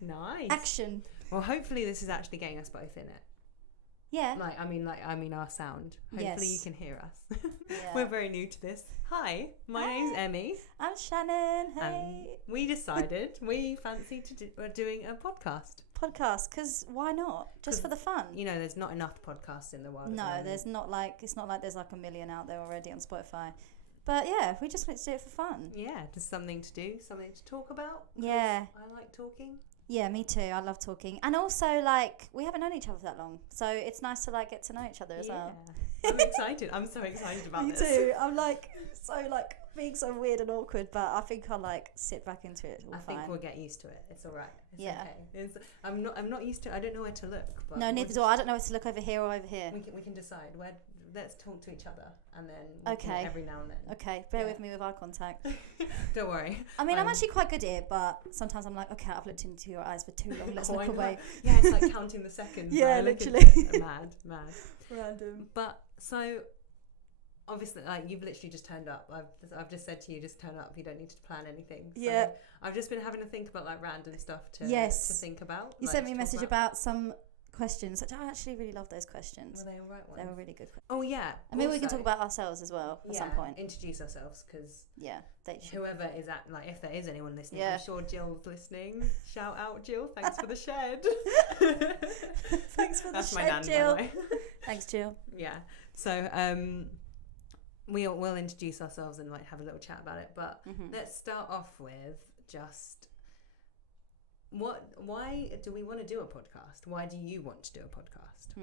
Nice. Action. Well, hopefully this is actually getting us both in it. Yeah. I mean our sound. Hopefully you can hear us. Yeah. We're very new to this. Hi, my name's Emy. I'm Shannon. Hey. We decided we fancied doing a podcast. Because why not? Just for the fun. You know, there's not enough podcasts in the world. No, there's not like, it's not like there's like a million out there already on Spotify. But yeah, we just wanted to do it for fun. Yeah, just something to do, something to talk about. Yeah. I like talking. Yeah, me too. I love talking. And also, like, we haven't known each other for that long. So it's nice to, like, get to know each other as well. I'm excited. I'm so excited about Me this. too. I'm, like, being so weird and awkward. But I think I'll, like, sit back into it. I think we'll get used to it. It's all right. It's okay. I'm not used to. I don't know where to look. But no, neither do I. I don't know where to look over here or over here. We can decide where. Let's talk to each other, and then every now and then. Okay, bear with me with eye contact. Don't worry. I mean, I'm actually quite good at it, but sometimes I'm like, okay, I've looked into your eyes for too long. Let's look away. Yeah, it's like counting the seconds. Yeah, literally. Mad. Random. But so, obviously, like you've literally just turned up. I've just said to you, just turn up. You don't need to plan anything. So yeah. I've just been having to think about like random stuff to think about. You sent me a message about some questions, which I actually really love those questions. Were they all right ones? They were really good questions. Oh yeah. And maybe we can talk about ourselves as well at some point. Introduce ourselves, because whoever is at, like, if there is anyone listening, I'm sure Jill's listening. Shout out, Jill. Thanks for the shed. Thanks for the That's shed, my nan, Jill. by the way. Thanks, Jill. Yeah. So we'll introduce ourselves and like have a little chat about it. But let's start off with just why do we want to do a podcast? Why do you want to do a podcast?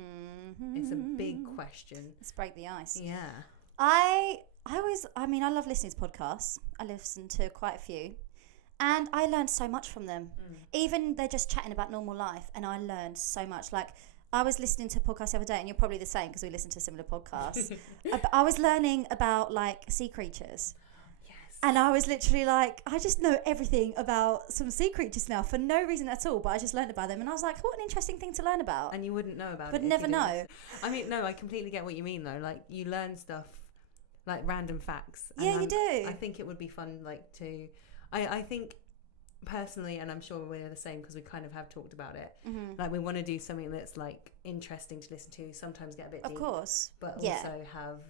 It's a big question. Let's break the ice. Yeah. I love listening to podcasts. I listen to quite a few, and I learned so much from them. Even they're just chatting about normal life, and I learned so much. Like, I was listening to a podcast the other day, and you're probably the same because we listen to similar podcasts. I was learning about like sea creatures. And I was literally like, I just know everything about some sea creatures now for no reason at all, but I just learned about them. And I was like, what an interesting thing to learn about. And you wouldn't know about it. Would never know. I mean, no, I completely get what you mean, though. Like, you learn stuff, like random facts. Yeah, you do. I think it would be fun, like, to... I think, personally, and I'm sure we're the same because we kind of have talked about it, like, we want to do something that's, like, interesting to listen to, sometimes get a bit deep. Of course. But also have...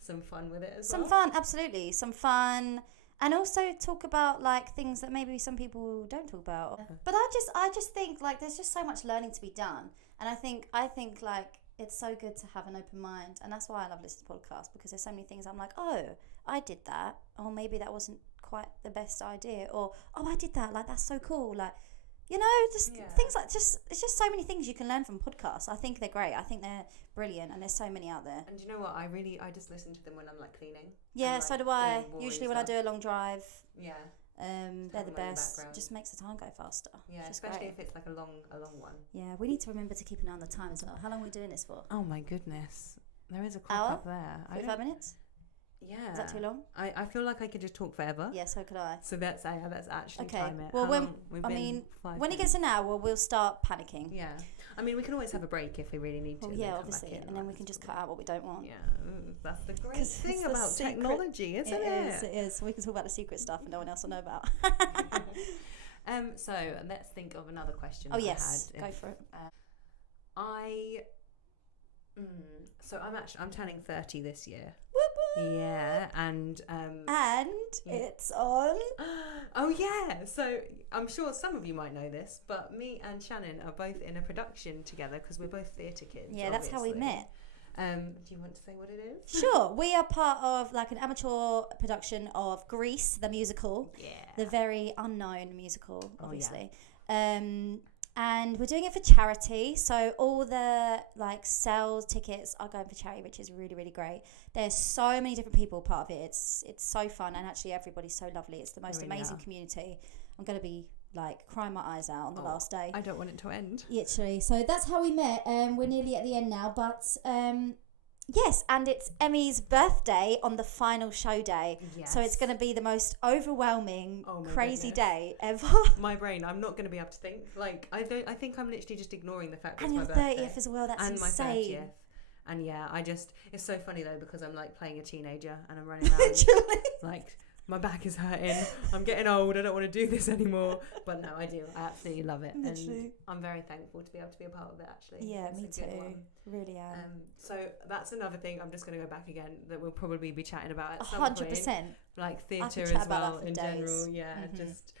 some fun with it as well. Some fun, absolutely. Some fun. And also talk about like things that maybe some people don't talk about. But I just think like there's just so much learning to be done. And I think like it's so good to have an open mind. And that's why I love listening to podcasts, because there's so many things I'm like, oh, I did that. Or maybe that wasn't quite the best idea. Or, oh, I did that. Like, that's so cool. Like, you know, just things like it's just so many things you can learn from podcasts. I think they're great. I think they're brilliant, and there's so many out there. And you know what? I just listen to them when I'm like cleaning. Yeah, and, like, so do I. Usually stuff. when I do a long drive. Yeah. They're the best. It just makes the time go faster. Yeah, especially if it's like a long one. Yeah, we need to remember to keep an eye on the time as well. How long are we doing this for? Oh my goodness, there is a clock up there. 45 minutes. Yeah. Is that too long? I feel like I could just talk forever. Yeah, so could I. So that's actually okay. time it. Well, when it gets an hour, we'll start panicking. Yeah. I mean, we can always have a break if we really need to. Well, yeah, obviously, and then we can just cut out what we don't want. Yeah, that's the great thing about technology, isn't it? It is. We can talk about the secret stuff and no one else will know about. So let's think of another question. Oh yes, go for it. So I'm turning 30 this year. Whoop-whoop. Yeah, and it's on. Oh yeah, so I'm sure some of you might know this, but me and Shannon are both in a production together because we're both theatre kids. Yeah, that's how we met. Do you want to say what it is? Sure. We are part of like an amateur production of Grease, the musical. Yeah. The very unknown musical, obviously. Oh, yeah. And we're doing it for charity. So all the like sales tickets are going for charity, which is really, really great. There's so many different people part of it. It's so fun, and actually everybody's so lovely. It's the most amazing community. I'm going to be like crying my eyes out on the last day. I don't want it to end. Literally. So that's how we met. We're nearly at the end now, but yes, and it's Emmy's birthday on the final show day. Yes. So it's going to be the most overwhelming, crazy day ever. My brain, I'm not going to be able to think. Like, I think I'm literally just ignoring the fact that and it's your my birthday. 30th as well. That's and insane. My 30th. And yeah, it's so funny though because I'm like playing a teenager and I'm running around Literally. like my back is hurting. I'm getting old. I don't want to do this anymore. But no, I do. I absolutely love it. Literally. And I'm very thankful to be able to be a part of it, actually. Yeah, it's me a good too. one. Really am. So that's another thing. I'm just going to go back again that we'll probably be chatting about at some 100%. point. Like theatre chat as about well that for in days. general. Yeah, just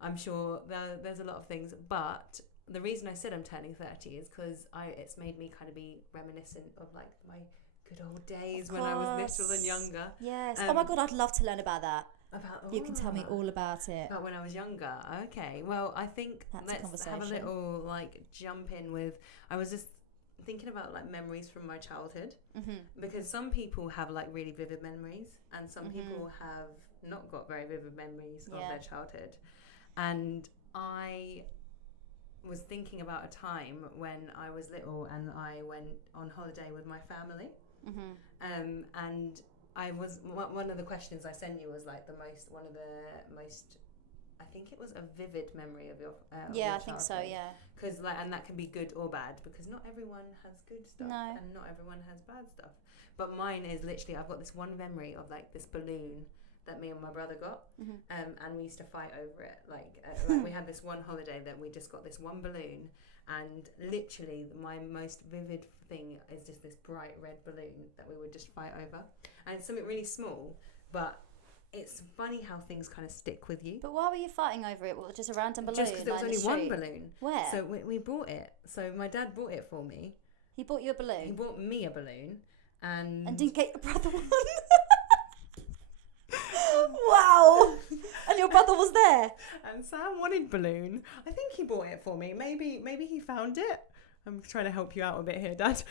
I'm sure there's a lot of things. But the reason I said I'm turning 30 is because it's made me kind of be reminiscent of like my good old days when I was little and younger. Yes. Oh my God, I'd love to learn about that. You can tell me all about it. About when I was younger. Okay. Well, I think let's have a little like jump in with. I was just thinking about like memories from my childhood, because some people have like really vivid memories, and some people have not got very vivid memories of their childhood. And I was thinking about a time when I was little and I went on holiday with my family. And I was one of the questions I sent you was like one of the most, I think it was a vivid memory of your I think so, yeah. Because like, and that can be good or bad, because not everyone has good stuff and not everyone has bad stuff. But mine is literally, I've got this one memory of like this balloon that me and my brother got, and we used to fight over it. Like we had this one holiday that we just got this one balloon, and literally my most vivid thing is just this bright red balloon that we would just fight over. And it's something really small, but it's funny how things kind of stick with you. But why were you fighting over it? Just a random balloon? Just because there was only one balloon. Where? So we bought it. So my dad bought it for me. He bought you a balloon? He bought me a balloon. And didn't get your brother one? Wow. And your brother was there? And Sam wanted balloon. I think he bought it for me. Maybe he found it. I'm trying to help you out a bit here, Dad.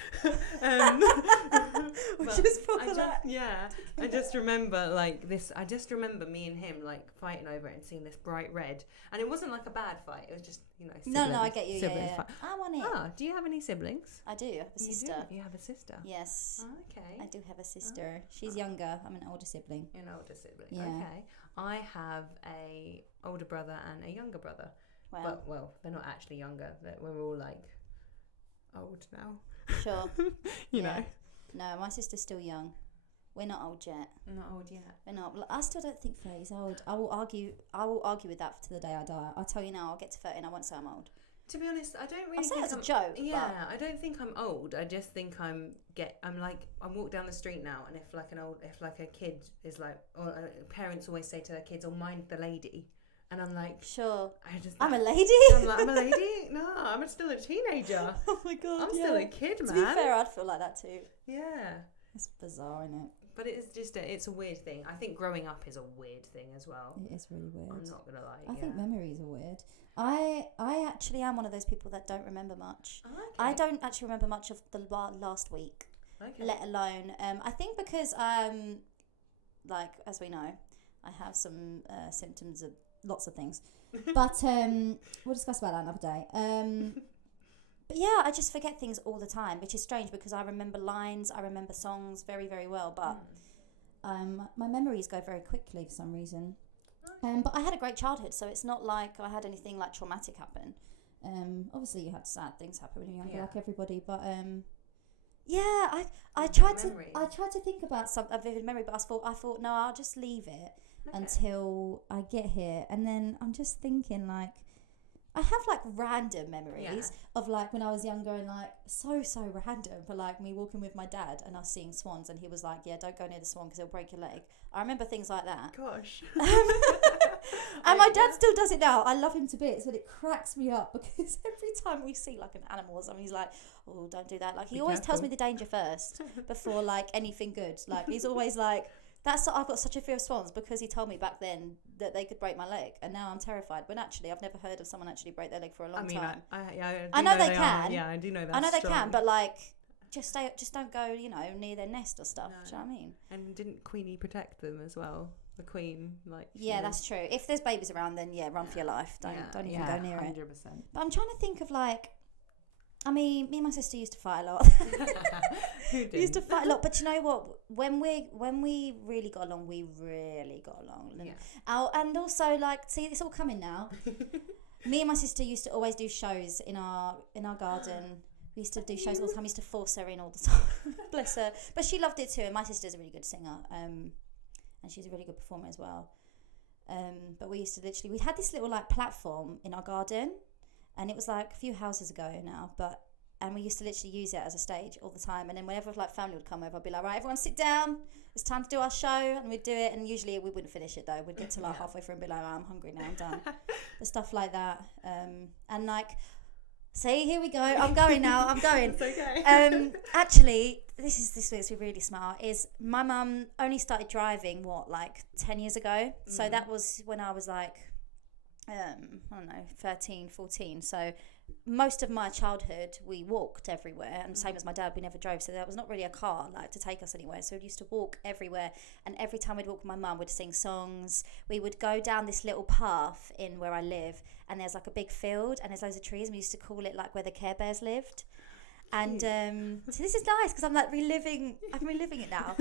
I just remember like this. I just remember me and him like fighting over it and seeing this bright red. And it wasn't like a bad fight. It was just, siblings. No, I get you. Yeah. I want it. Do you have any siblings? I do. I have a sister. You have a sister? Yes. Oh, okay. I do have a sister. She's younger. I'm an older sibling. You're an older sibling. Yeah. Okay. I have a older brother and a younger brother. Wow. But they're not actually younger. We're all like old now. Sure. you know. No, my sister's still young. We're not old yet. Not old yet. We're not. I still don't think 30 is old. I will argue with that to the day I die. I'll tell you now, I'll get to 30 and I won't say I'm old. To be honest, I don't really I say it as a joke. Yeah, I don't think I'm old. I just think I walk down the street now, and if a kid is like, or parents always say to their kids, "Oh, mind the lady." And I'm like, sure. I'm a lady? I'm a lady? No, I'm still a teenager. Oh my God, I'm still a kid, man. To be fair, I'd feel like that too. Yeah. It's bizarre, isn't it? But it's just it's a weird thing. I think growing up is a weird thing as well. It is really weird. I'm not going to lie. I think memories are weird. I actually am one of those people that don't remember much. Oh, okay. I don't actually remember much of the last week, let alone... I think because, like, as we know, I have some symptoms of lots of things. But we'll discuss about that another day. But yeah, I just forget things all the time, which is strange because I remember lines, I remember songs very, very well. But my memories go very quickly for some reason. Okay. But I had a great childhood, so it's not like I had anything like traumatic happen. Obviously, you had sad things happen when you were younger, like everybody. But I tried to think about a vivid memory, but I thought no, I'll just leave it until I get here. And then I'm just thinking like, I have like random memories of like when I was younger and like so random, but like me walking with my dad and us seeing swans, and he was like, yeah, don't go near the swan because it'll break your leg. I remember things like that. Gosh. And my dad still does it now. I love him to bits, but it cracks me up because every time we see like an animal or something, he's like, oh, don't do that. Like he always tells me the danger first before like anything good. Like he's always like, I've got such a fear of swans because he told me back then that they could break my leg, and now I'm terrified. When actually, I've never heard of someone actually break their leg for a long time. I know they can. Yeah, I do know that. I know they can, but like, just don't go, near their nest or stuff. No. Do you know what I mean? And didn't Queenie protect them as well? The Queen, like. Yeah, that's true. If there's babies around, then run for your life. Don't even go near 100%. It. But I'm trying to think of like. I mean, me and my sister used to fight a lot. Who did? We used to fight a lot, but you know what? When we really got along, we really got along. And also, like, see, it's all coming now. Me and my sister used to always do shows in our garden. We used to do shows all the time. We used to force her in all the time. Bless her. But she loved it too. And my sister's a really good singer. And she's a really good performer as well. But we used to we had this little like platform in our garden, and it was like a few houses ago now, and we used to literally use it as a stage all the time. And then whenever like family would come over, I'd be like, right, everyone sit down, it's time to do our show, and we'd do it. And usually we wouldn't finish it though, we'd get to like halfway through and be like, oh, I'm hungry now, I'm done. But stuff like that. And like, see, here we go, I'm going now, I'm going. It's okay. Actually, this makes me really smart, is my mum only started driving, like 10 years ago. So that was when I was like, I don't know, 13, 14. So most of my childhood we walked everywhere, and same as my dad, we never drove, so there was not really a car like to take us anywhere, so we used to walk everywhere. And every time we'd walk with my mum, we'd sing songs. We would go down this little path in where I live, and there's like a big field and there's loads of trees, and we used to call it like where the Care Bears lived. And so this is nice because I'm reliving it now.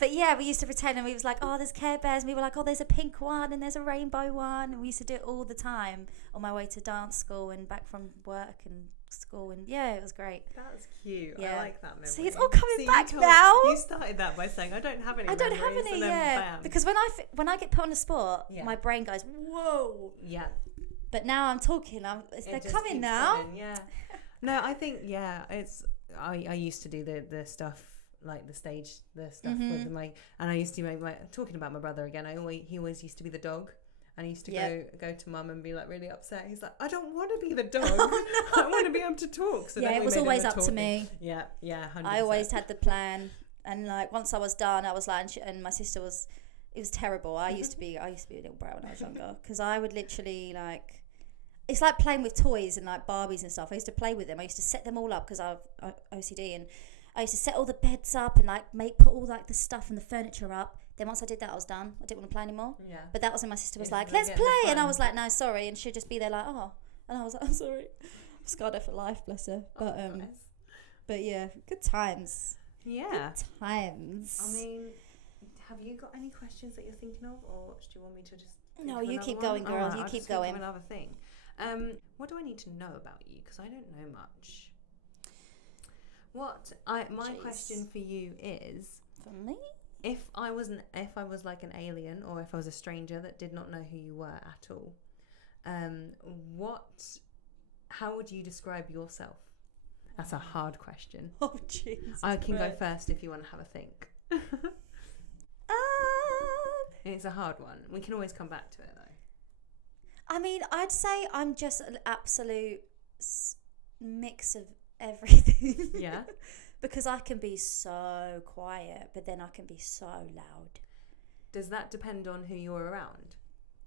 But yeah, we used to pretend, and we was like, oh, there's Care Bears, and we were like, oh, there's a pink one and there's a rainbow one, and we used to do it all the time on my way to dance school and back from work and school. And yeah, it was great. That's cute. Yeah. I like that memory. See, it's all coming back now. You started that by saying, I don't have any. Because when I get put on the spot, my brain goes, whoa. Yeah. But now I'm talking, they're coming now. Yeah. No, I think I used to do the stuff, like the stage, the stuff with and I used to make talking about my brother again. He always used to be the dog, and I used to go to mum and be like really upset. He's like, I don't want to be the dog. Oh, no. I want to be able to talk. So it was always up to me. Yeah, 100%. I always had the plan, and like once I was done, I was like, and my sister was. It was terrible. I used to be a little brat when I was younger, because I would literally like. It's like playing with toys and like Barbies and stuff. I used to play with them. I used to set them all up because I have OCD, and I used to set all the beds up and like put all like the stuff and the furniture up. Then once I did that, I was done. I didn't want to play anymore. Yeah. But that was when my sister was like, let's play. And I was like, no, sorry. And she'd just be there like, oh. And I was like, I'm sorry. I'm scarred her for life, bless her. But yeah, good times. Yeah. Good times. I mean, have you got any questions that you're thinking of, or do you want me to just... No, you keep going, girl. You keep going. Another thing. What do I need to know about you? Because I don't know much. My question for you is, for me, if I was like an alien, or if I was a stranger that did not know who you were at all, how would you describe yourself? That's a hard question. Oh, jeez. I can go first if you want to have a think. It's a hard one. We can always come back to it though. I mean, I'd say I'm just an absolute mix of everything. Yeah. Because I can be so quiet, but then I can be so loud. Does that depend on who you're around?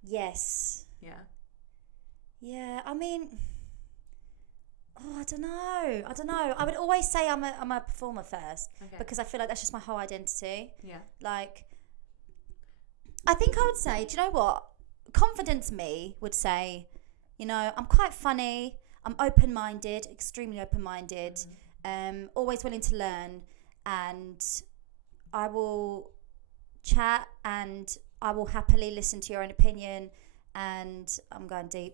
Yes. Yeah. Yeah, I mean, I don't know. I would always say I'm a performer first, because I feel like that's just my whole identity. Yeah. Like, I think I would say, do you know what? Confidence me would say, I'm quite funny, I'm open-minded, extremely open-minded, always willing to learn, and I will chat, and I will happily listen to your own opinion, and I'm going deep.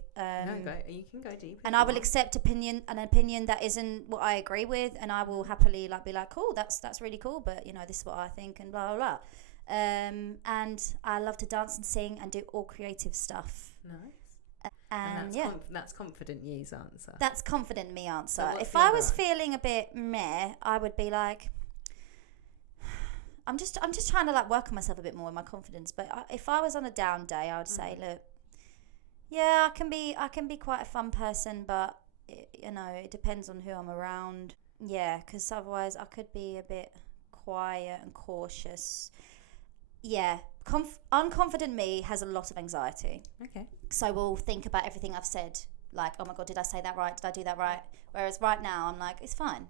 You can go deep. And I will accept an opinion that isn't what I agree with, and I will happily be like, cool, that's really cool, but this is what I think, and blah blah blah. And I love to dance and sing and do all creative stuff. Nice. And that's confident you's answer. That's confident me answer. If I was feeling a bit meh, I would be like, I'm just trying to like work on myself a bit more in my confidence. But if I was on a down day, I would say, look, yeah, I can be quite a fun person, but it depends on who I'm around. Yeah, because otherwise I could be a bit quiet and cautious. Yeah, unconfident me has a lot of anxiety. Okay. So we'll think about everything I've said, like, oh my God, did I say that right? Did I do that right? Whereas right now I'm like, it's fine.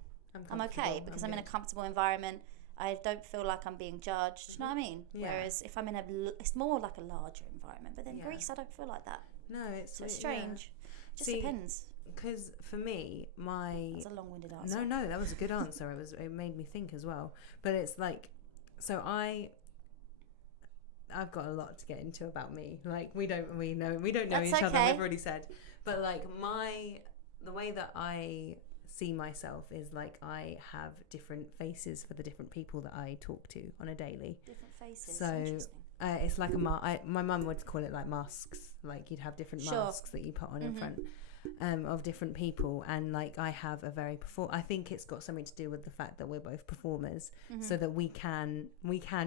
I'm okay because I'm in a comfortable environment. I don't feel like I'm being judged. You know what I mean? Yeah. Whereas if I'm in it's more like a larger environment. But then Greece, I don't feel like that. No, it's strange. It just depends. Because for me, that's a long-winded answer. No, that was a good answer. It made me think as well. But it's like, so I've got a lot to get into about me. Like we don't know each other. We've already said, but like the way that I see myself is like I have different faces for the different people that I talk to on a daily. Different faces. So it's like my mum would call it like masks. Like you'd have different masks that you put on in front of different people, and like I have a very I think it's got something to do with the fact that we're both performers, so that we can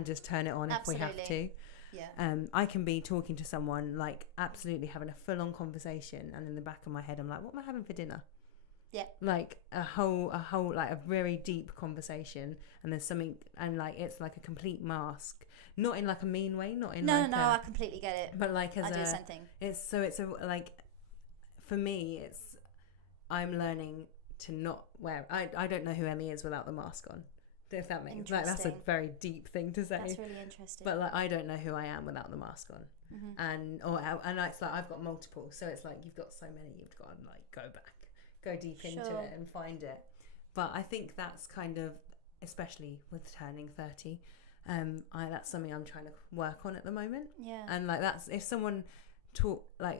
just turn it on if we have to. Yeah. I can be talking to someone, like absolutely having a full-on conversation, and in the back of my head I'm like, what am I having for dinner? Yeah. Like a whole like a very deep conversation, and there's something, and like it's like a complete mask, not in like a mean way, not in no, I completely get it, but like as I do the same thing. It's a like, for me it's, I'm learning to not wear, I don't know who Emy is without the mask on, if that makes like, that's a very deep thing to say. That's really interesting. But like I don't know who I am without the mask on. And it's like I've got multiple, so it's like you've got so many, you've got to like go deep into it and find it. But I think that's kind of, especially with turning 30, that's something I'm trying to work on at the moment. Yeah. And like that's, if someone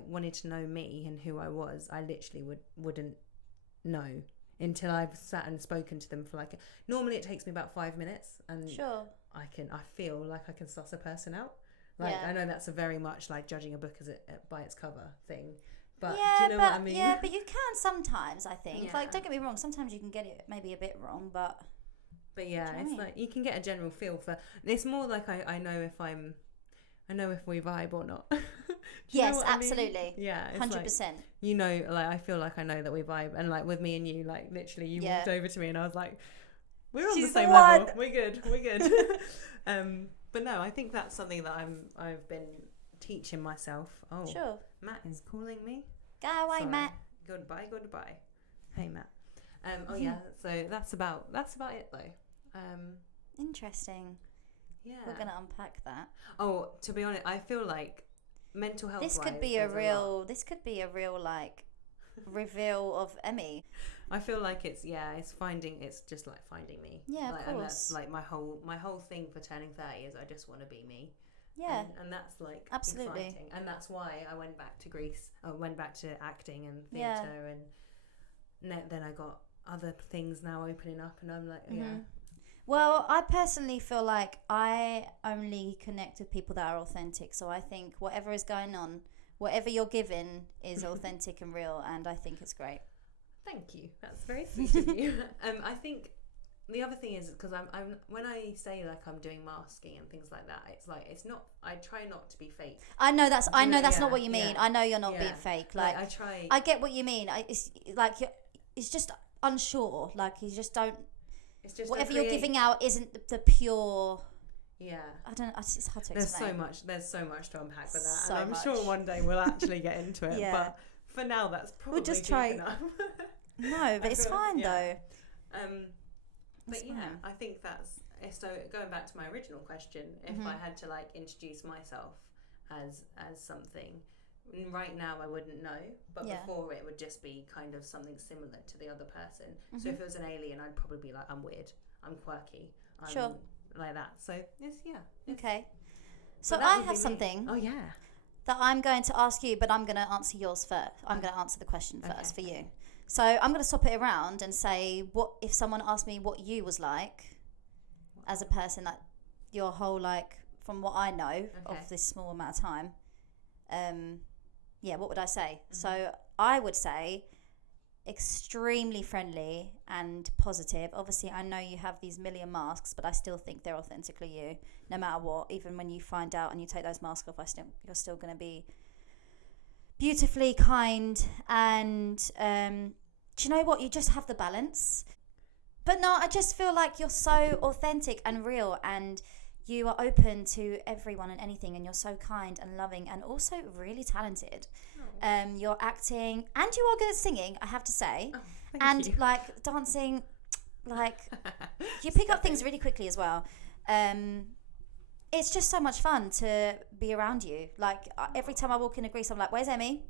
wanted to know me and who I was, I literally wouldn't know until I've sat and spoken to them for like normally it takes me about 5 minutes, and I feel like I can suss a person out. Like I know that's a very much like judging a book by its cover thing. But do you know what I mean? Yeah, but you can sometimes, I think. Yeah. Like, don't get me wrong, sometimes you can get it maybe a bit wrong, but yeah, it's like you can get a general feel for. It's more like I know if we vibe or not. Yes, absolutely. I mean? Yeah, 100%. Like, you know, like I feel like I know that we vibe, and like with me and you, like literally, you walked over to me and I was like, we're on the same level. We're good. But no, I think that's something that I've been teaching myself. Oh, sure. Matt is calling me. Go away, Sorry. Matt. Goodbye. Hey, Matt. Oh yeah. So that's about it though. Interesting. Yeah. We're gonna unpack that. Oh, to be honest, I feel like mental health. This could be a real like reveal of Emy. I feel like it's just like finding me. Yeah, like, of course. And that's like my whole thing for turning 30 is I just want to be me. Yeah, and that's like absolutely exciting. And that's why I went back to Greece. I went back to acting and theatre, and then I got other things now opening up, and I'm like, Well, I personally feel like I only connect with people that are authentic. So I think whatever is going on, whatever you're given, is authentic and real, and I think it's great. Thank you. That's very sweet of you. I think the other thing is because I'm when I say like I'm doing masking and things like that, it's like it's not. I try not to be fake. I know that's not what you mean. I know you're not being fake. Like I try. I get what you mean. It's like it's just unsure. Like you just don't. It's just whatever you're giving out isn't the pure. Yeah. I don't know. It's hard to explain. There's so much to unpack with that, and I'm sure one day we'll actually get into it. Yeah. But for now, that's probably we'll just try. Enough. No, but it's fine though. But yeah, I think that's so. Going back to my original question, if I had to like introduce myself as something, right now I wouldn't know, but before it would just be kind of something similar to the other person. So if it was an alien, I'd probably be like, I'm weird, I'm quirky, I'm like that. So okay. So I have something. Oh yeah. That I'm going to ask you, but I'm going to answer yours first. I'm going to answer the question first for you. So I'm going to swap it around and say, what if someone asked me what you was like as a person, that your whole, like, from what I know of this small amount of time, what would I say? So I would say extremely friendly and positive. Obviously, I know you have these million masks, but I still think they're authentically you, no matter what. Even when you find out and you take those masks off, you're still going to be beautifully kind, and do you know what, you just have the balance. But no, I just feel like you're so authentic and real, and you are open to everyone and anything, and you're so kind and loving, and also really talented. You're acting, and you are good at singing, I have to say, and you. Like dancing, like you pick up things really quickly as well. It's just so much fun to be around you. Like every time I walk into Greece, I'm like, where's Emy?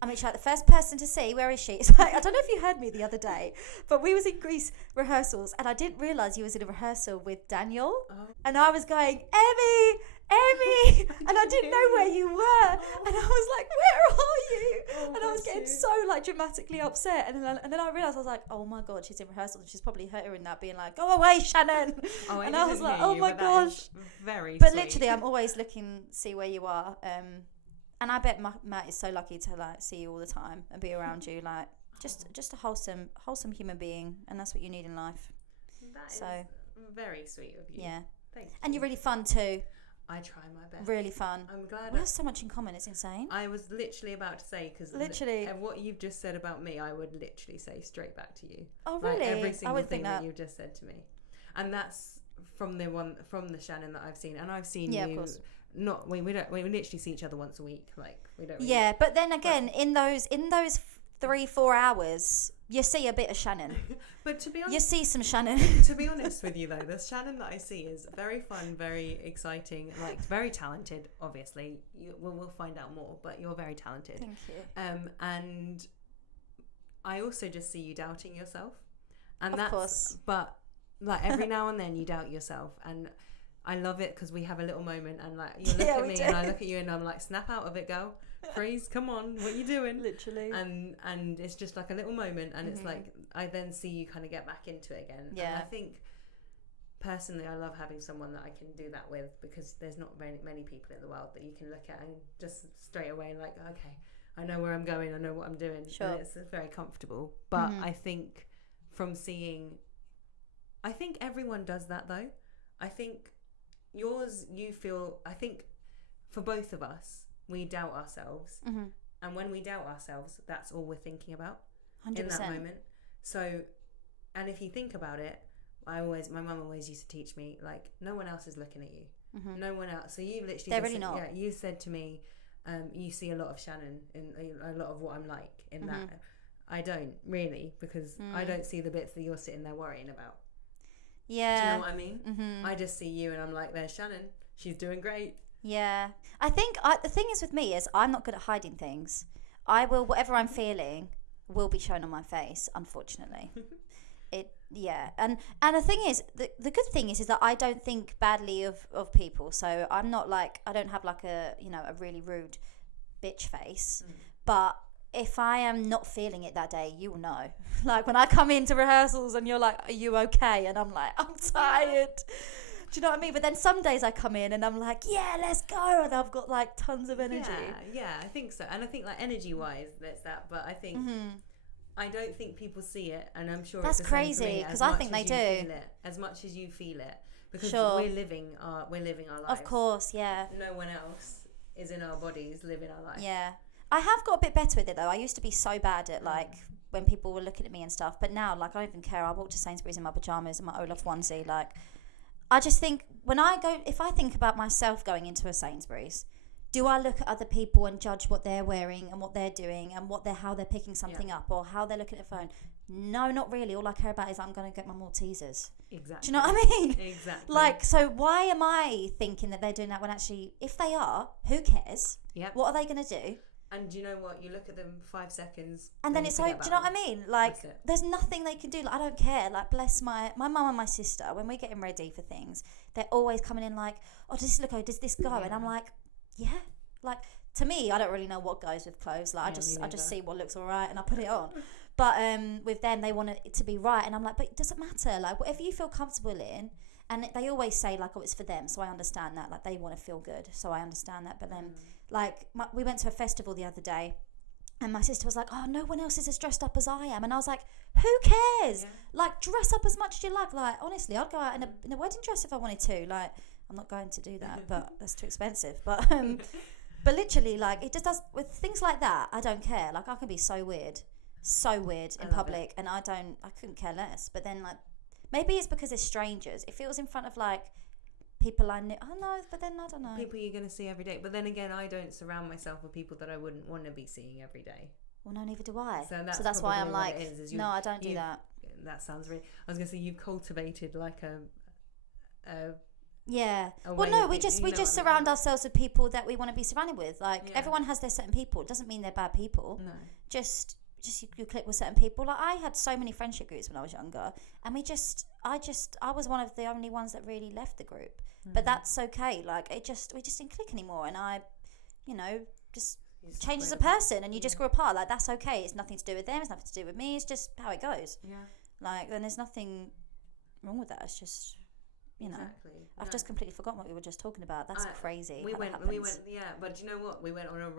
I'm literally like the first person to see, where is she? It's like, I don't know if you heard me the other day, but we was in Greece rehearsals, and I didn't realise you was in a rehearsal with Daniel. And I was going, Emy! And I didn't know where you were. And I was like, where are you? And I was getting getting so like dramatically upset, and then I realised I was like, oh my god, she's in rehearsal and she's probably hearing that being like, go away, Shannon. And I was like, oh my gosh, very but sweet. literally I'm always looking see where you are, and I bet Matt is so lucky to like see you all the time and be around you, like just a wholesome human being, and that's what you need in life. That is very sweet of you. Yeah, thank you. And you're really fun too. I try my best. Really fun. I'm glad. We have so much in common. It's insane. I was literally about to say, because what you've just said about me, I would literally say straight back to you. Oh really? Like every single thing that you just said to me, and that's from the Shannon that I've seen, and I've seen you. Of course. Not we literally see each other once a week. Like we don't. Really, yeah, but then again, in those 3-4 hours, you see a bit of Shannon. But to be honest, you see some Shannon. To be honest with you though, the Shannon that I see is very fun, very exciting, like very talented. Obviously, we'll find out more, but you're very talented. Thank you. And I also just see you doubting yourself, and of course. But like every now and then you doubt yourself, and I love it because we have a little moment, and like you look at me and I look at you and I'm like, snap out of it, girl. Freeze, come on, what you doing? Literally. And it's just like a little moment, and it's like I then see you kind of get back into it again. Yeah. And I think personally I love having someone that I can do that with, because there's not many people in the world that you can look at and just straight away like, okay, I know where I'm going, I know what I'm doing. Sure. And it's very comfortable. But I think from seeing, I think everyone does that though. I think I think for both of us, we doubt ourselves, and when we doubt ourselves, that's all we're thinking about 100%. In that moment. So, and if you think about it, my mum always used to teach me, like, no one else is looking at you. No one else. So you literally, they're really not. Yeah, you said to me, you see a lot of Shannon in a lot of what I'm like in that. I don't really, because I don't see the bits that you're sitting there worrying about. Yeah. Do you know what I mean? I just see you and I'm like, there's Shannon. She's doing great. Yeah. I think the thing is with me is I'm not good at hiding things. I will, whatever I'm feeling will be shown on my face, unfortunately. And the thing is, the good thing is that I don't think badly of people. So I'm not like, I don't have like a really rude bitch face. But if I am not feeling it that day, you will know. Like when I come into rehearsals and you're like, are you okay? And I'm like, I'm tired. Do you know what I mean? But then some days I come in and I'm like, yeah, let's go. And I've got like tons of energy. Yeah, I think so. And I think like energy wise, that's that. But I think, I don't think people see it. And I'm sure that's it's crazy, because I think they do. As much as you feel it. Because we're living our lives. Of course, yeah. No one else is in our bodies living our life. Yeah. I have got a bit better with it though. I used to be so bad at like when people were looking at me and stuff. But now, like, I don't even care. I walk to Sainsbury's in my pajamas and my Olaf onesie. Like, I just think if I think about myself going into a Sainsbury's, do I look at other people and judge what they're wearing and what they're doing and how they're picking something up or how they're looking at their phone? No, not really. All I care about is I'm going to get my Maltesers. Exactly. Do you know what I mean? Exactly. Like, so why am I thinking that they're doing that when actually, if they are, who cares? Yep. What are they going to do? And do you know what? You look at them 5 seconds. And then it's like, do you know what I mean? Like, there's nothing they can do. Like, I don't care. Like, bless my mum and my sister, when we're getting ready for things, they're always coming in like, oh, does this go? And I'm like, yeah. Like, to me, I don't really know what goes with clothes. Like, I just see what looks all right and I put it on. But with them, they want it to be right. And I'm like, but it doesn't matter. Like, whatever you feel comfortable in. And they always say, like, oh, it's for them. So I understand that. Like, they want to feel good. So I understand that. But then, like, we went to a festival the other day. And my sister was like, oh, no one else is as dressed up as I am. And I was like, who cares? Yeah. Like, dress up as much as you like. Like, honestly, I'd go out in a wedding dress if I wanted to. Like, I'm not going to do that. But that's too expensive. But literally, like, it just does. With things like that, I don't care. Like, I can be so weird in public. And I couldn't care less. But then, like, maybe it's because it's strangers. If it was in front of, like, people I knew, but then I don't know. People you're going to see every day. But then again, I don't surround myself with people that I wouldn't want to be seeing every day. Well, no, neither do I. So that's why I'm like, no, I don't do that. That sounds really... I was going to say, you've cultivated, like, yeah. Well, no, we just surround ourselves with people that we want to be surrounded with. Like, everyone has their certain people. It doesn't mean they're bad people. No. Just you click with certain people. Like, I had so many friendship groups when I was younger, and I was one of the only ones that really left the group. But that's okay. Like, we just didn't click anymore, and I, just change as a person, and you just grow apart. Like, that's okay. It's nothing to do with them. It's nothing to do with me. It's just how it goes. Yeah. Like, then there's nothing wrong with that. It's just, you know. Exactly. I've just completely forgotten what we were just talking about. That's crazy. We went, yeah. But do you know what? We went on a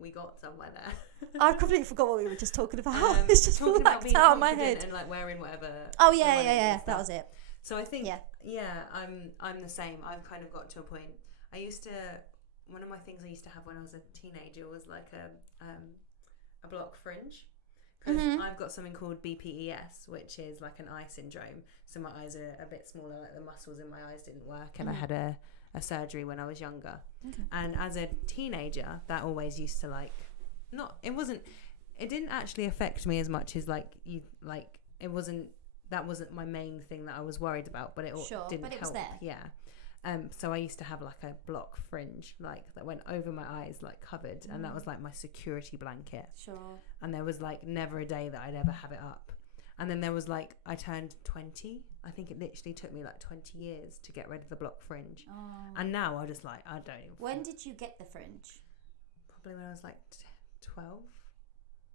we got somewhere there. I completely forgot what we were just talking about. It's just all like out of my head. And like wearing whatever. Oh yeah. That was it. So I think, I'm the same. I've kind of got to a point. One of my things I used to have when I was a teenager was like a block fringe. Because I've got something called BPES, which is like an eye syndrome. So my eyes are a bit smaller, like the muscles in my eyes didn't work, and I had a surgery when I was younger. Okay. And as a teenager, that always used to it didn't actually affect me as much as that wasn't my main thing that I was worried about, but it didn't help. Was there. Yeah. So I used to have like a block fringe, like that went over my eyes, like covered, and that was like my security blanket. Sure. And there was like never a day that I'd ever have it up. And then there was like, I turned 20. I think it literally took me like 20 years to get rid of the block fringe. Oh. And now I just like, I don't even. When did you get the fringe? Probably when I was like 12.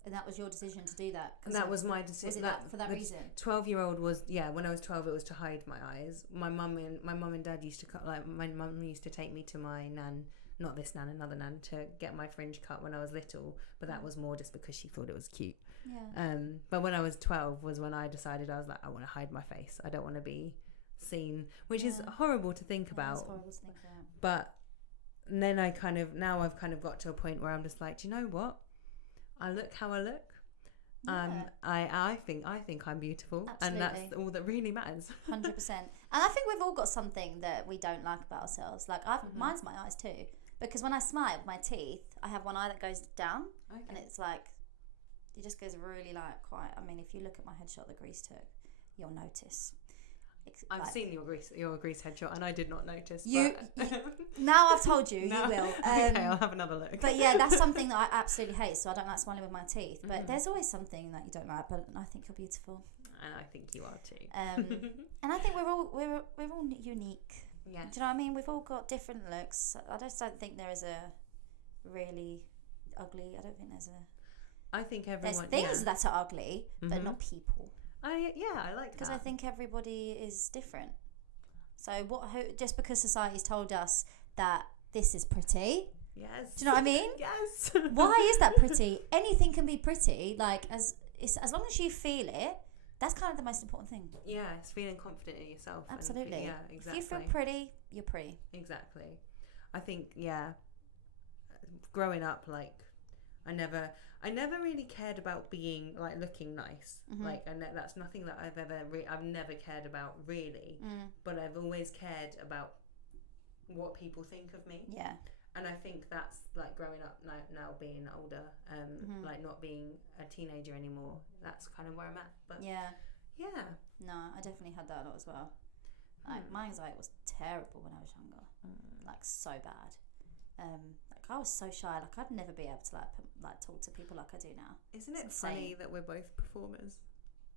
And that was your decision to do that? And that was my decision. Was it for that reason? 12-year-old was, when I was 12, it was to hide my eyes. My mum and dad used to cut, like, my mum used to take me to my nan, not this nan, another nan, to get my fringe cut when I was little. But that was more just because she thought it was cute. Yeah. But when I was 12 was when I decided, I was like, I want to hide my face. I don't want to be seen, which is horrible to think about. It's horrible to think about. But then I've kind of got to a point where I'm just like, do you know what? I look how I look. Yeah. I think I'm beautiful. Absolutely. And that's all that really matters. 100%. And I think we've all got something that we don't like about ourselves. Like mine's my eyes too. Because when I smile with my teeth, I have one eye that goes down, and it's like it just goes really like quite. I mean, if you look at my headshot that Grease took, you'll notice. I've seen your Grease headshot, and I did not notice. Now I've told you, no. You will. Okay, I'll have another look. But yeah, that's something that I absolutely hate. So I don't like smiling with my teeth. But there's always something that you don't like. But I think you're beautiful, and I think you are too. And I think we're all unique. Yeah. Do you know what I mean? We've all got different looks. I just don't think there is a really ugly. I don't think there's a. I think everyone. There's things that are ugly, but not people. I like that. Because I think everybody is different. So just because society's told us that this is pretty. Yes. Do you know what I mean? Yes. Why is that pretty? Anything can be pretty. Like as long as you feel it, that's kind of the most important thing. Yeah, it's feeling confident in yourself. Absolutely. Yeah, exactly. If you feel pretty, you're pretty. Exactly. I think growing up, like I never really cared about being like looking nice. Like, and that's nothing that I've never cared about really. But I've always cared about what people think of me. Yeah. And I think that's like growing up now being older, like not being a teenager anymore. That's kind of where I'm at. But yeah. No, I definitely had that a lot as well. Like my anxiety was terrible when I was younger, like so bad. Like I was so shy. Like I'd never be able to like talk to people like I do now. Isn't it funny that we're both performers?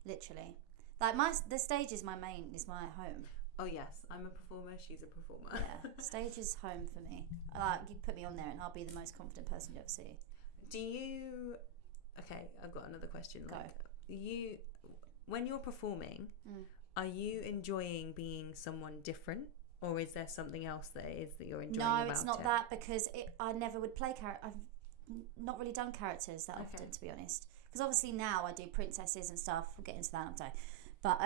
Literally, like the stage is my home. Oh yes, I'm a performer. She's a performer. Yeah, stage is home for me. Like you put me on there, and I'll be the most confident person you ever see. Do you? Okay, I've got another question. Go. Like, when you're performing, are you enjoying being someone different? Or is there something else that you're enjoying about it? No, it's not that, because I never would play character. I've not really done characters that often, to be honest. Because obviously now I do princesses and stuff. We'll get into that another day. But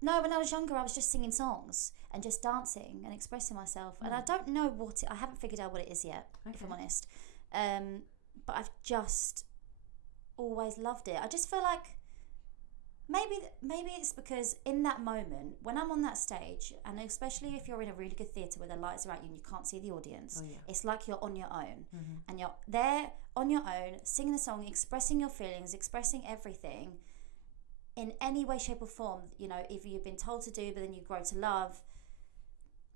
no, when I was younger, I was just singing songs and just dancing and expressing myself. And I don't know I haven't figured out what it is yet, if I'm honest. But I've just always loved it. I just feel like maybe it's because in that moment when I'm on that stage, and especially if you're in a really good theatre where the lights are at you and you can't see the audience, it's like you're on your own, and you're there on your own singing a song, expressing your feelings, expressing everything in any way, shape or form, you know, if you've been told to do but then you grow to love.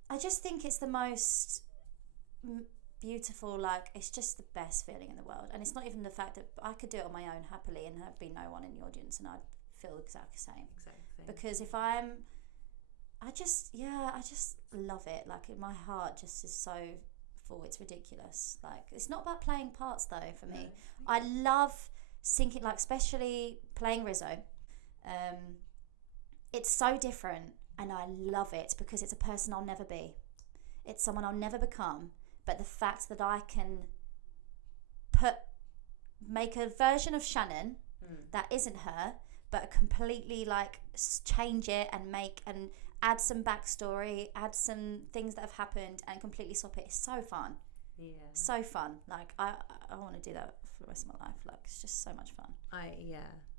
I just think it's the most beautiful, like it's just the best feeling in the world. And it's not even the fact that I could do it on my own happily and have been no one in the audience and I'd feel exactly the same. Because if I just love it. Like my heart just is so awful. It's ridiculous. Like, it's not about playing parts though for me. I love sinking, like, especially playing Rizzo. It's so different, and I love it because it's a person I'll never be. It's someone I'll never become. But the fact that I can make a version of Shannon that isn't her, but completely like change it and add some backstory, add some things that have happened, and completely swap it. It's so fun. Yeah. So fun. Like, I want to do that for the rest of my life. Like, it's just so much fun.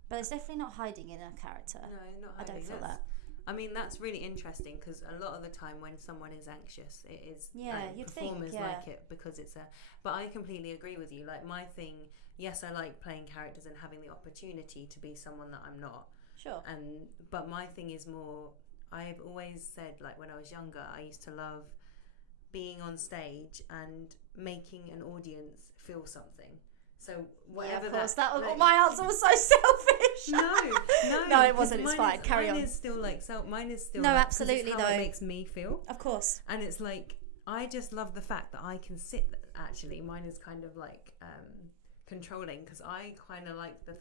But it's definitely not hiding in a character. No, not hiding. I don't feel that. I mean, that's really interesting because a lot of the time when someone is anxious, it is performers like it because it's a. But I completely agree with you. Like, my thing, yes, I like playing characters and having the opportunity to be someone that I'm not. Sure. But my thing is more. I've always said, like, when I was younger, I used to love being on stage and making an audience feel something. So whatever of course, my answer was so selfish. No, it wasn't. It's fine. Carry on. Mine is still like mine is still. No, like, absolutely. How it makes me feel. Of course. And it's like I just love the fact that I can sit. Actually, mine is kind of like controlling because I kind of like the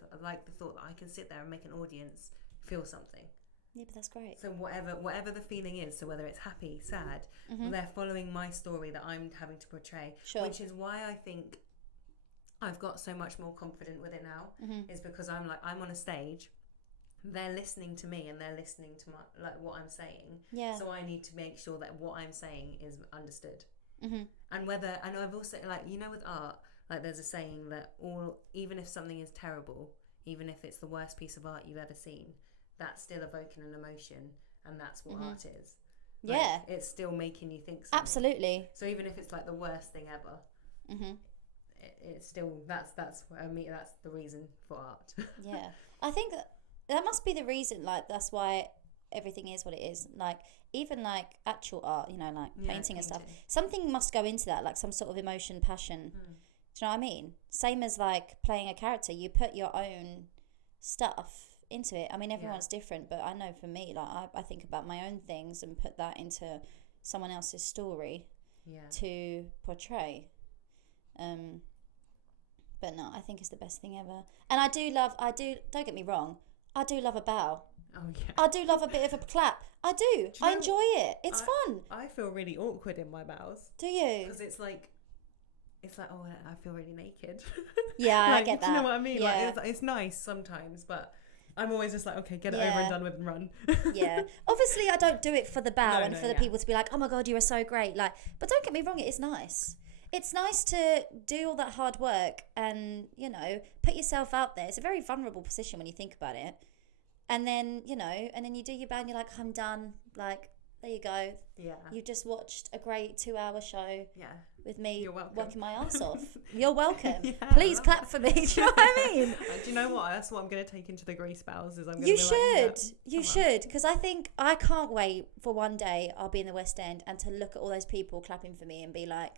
thought that I can sit there and make an audience feel something. Yeah, but that's great. So whatever the feeling is, so whether it's happy, sad, they're following my story that I'm having to portray. Sure. Which is why I think I've got so much more confident with it now, is because I'm on a stage, they're listening to me and they're listening to what I'm saying. Yeah. So I need to make sure that what I'm saying is understood. And I've also, like, you know, with art, like, there's a saying that even if something is terrible, even if it's the worst piece of art you've ever seen, that's still evoking an emotion, and that's what art is. Like, yeah. It's still making you think something. Absolutely. So even if it's like the worst thing ever, it's still that's the reason for art. Yeah, I think that must be the reason. Like, that's why everything is what it is. Like, even like actual art, you know, like painting and stuff. Something must go into that, like some sort of emotion, passion. Do you know what I mean? Same as like playing a character, you put your own stuff into it. I mean, everyone's different, but I know for me, like, I think about my own things and put that into someone else's story to portray. But no, I think it's the best thing ever. And don't get me wrong, I do love a bow. Oh yeah. I do love a bit of a clap. I do. I enjoy it. It's fun. I feel really awkward in my bows. Do you? Because it's like, oh, I feel really naked. Yeah, like, I get that. Do you know what I mean? Yeah. Like, it's nice sometimes, but I'm always just like, okay, get it over and done with and run. Yeah. Obviously, I don't do it for the bow and for the people to be like, oh my God, you are so great. Like, but don't get me wrong, it is nice. It's nice to do all that hard work and, you know, put yourself out there. It's a very vulnerable position when you think about it. And then, you know, and then you do your bow and you're like, I'm done. Like, there you go. Yeah. You just watched a great 2-hour show. Yeah. With me working my ass off. You're welcome. Please clap for me. Do you know what I mean? Do you know what? That's what I'm going to take into the Grease bows. Is I'm going to. You should, because I think I can't wait for one day I'll be in the West End and to look at all those people clapping for me and be like,